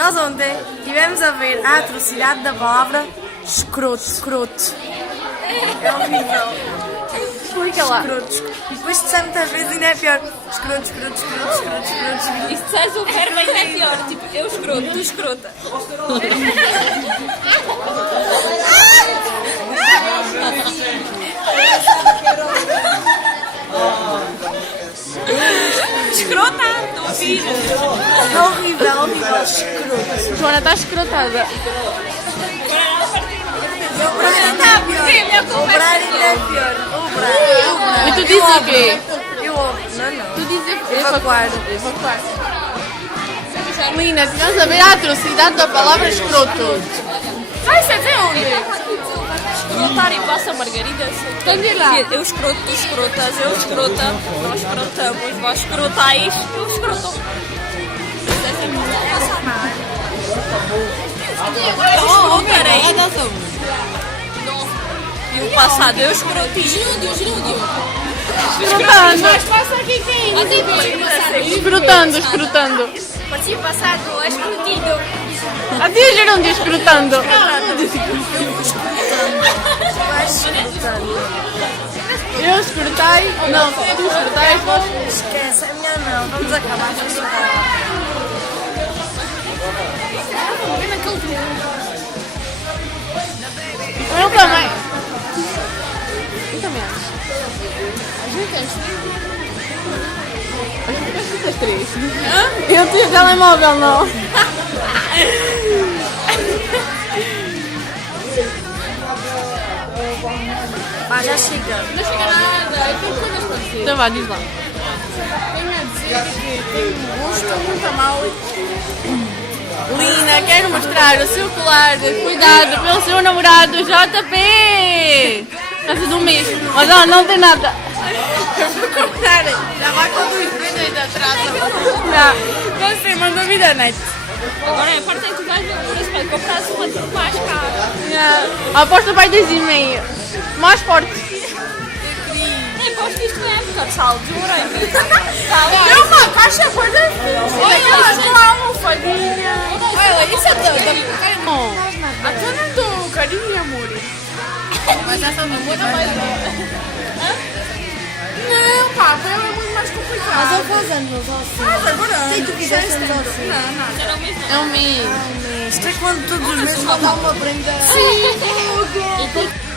Nós ontem estivemos a ver a atrocidade da palavra escroto. Escroto. É horrível. Explica lá. Escroto. E depois de muitas vezes ainda é pior. Escroto, escroto, escroto, escroto, escroto. E se disseres o verbo ainda é pior. Tipo, eu escroto, tu escrota. Escrota, não fiz. É horrível, horrível. Escroto. Joana está escrotada. Obrar ainda é pior. Obrar ainda é pior. Obrar. E tu dizes o quê? Eu não. Tu dizes Evacuar. Evacuar. Lina, estás a ver a atrocidade da palavra escroto. Vai ser de onde? Escrotar e passa Margarida. Tem de ir lá. Eu escroto, tu escrotas, eu escrota, nós escrotamos, vós escrotais, eu escroto. Oh, peraí. E o passado, eu escroto. Gerúndio. Escrotando. Mas passa aqui quem? Escrotando. Pode passado, escrutido. Até gerúndio escrotando. Eu escrotai. Não, tu escrotais, vós. Esquece, é melhor não. Vamos acabar com isso. Eu também. Eu também acho. A gente é três. Eu tenho telemóvel, não. Mas já chega. Não chega nada, tem coisas para dizer. Então vá, diz lá. Tenho a dizer que tem um gosto muito mau. Lina, quero mostrar o seu colar de cuidado pelo seu namorado JP. Está tudo um mês. Mas não tem nada. Já vai com 2 meses de atraso. Não sei, mandou vir da net. Agora é a parte em que tu vais ver o preço para comprar uma mais cara. A aposta vai 10,5. Mais forte. Nem gosto disto na época, sal de orelha. É uma caixa por dentro. Olha, Com a almofadinha. olha, isso é tudo. Até não dou carinho e amor. Mas essa não muda mais. Não, pá, é muito mais complicado. Mas eu vou usando meus ossos. Agora Se tu quiseres usando ossos. Será o mesmo? é um mês. Isto é quando todos os meses vão dar uma prenda. Sim.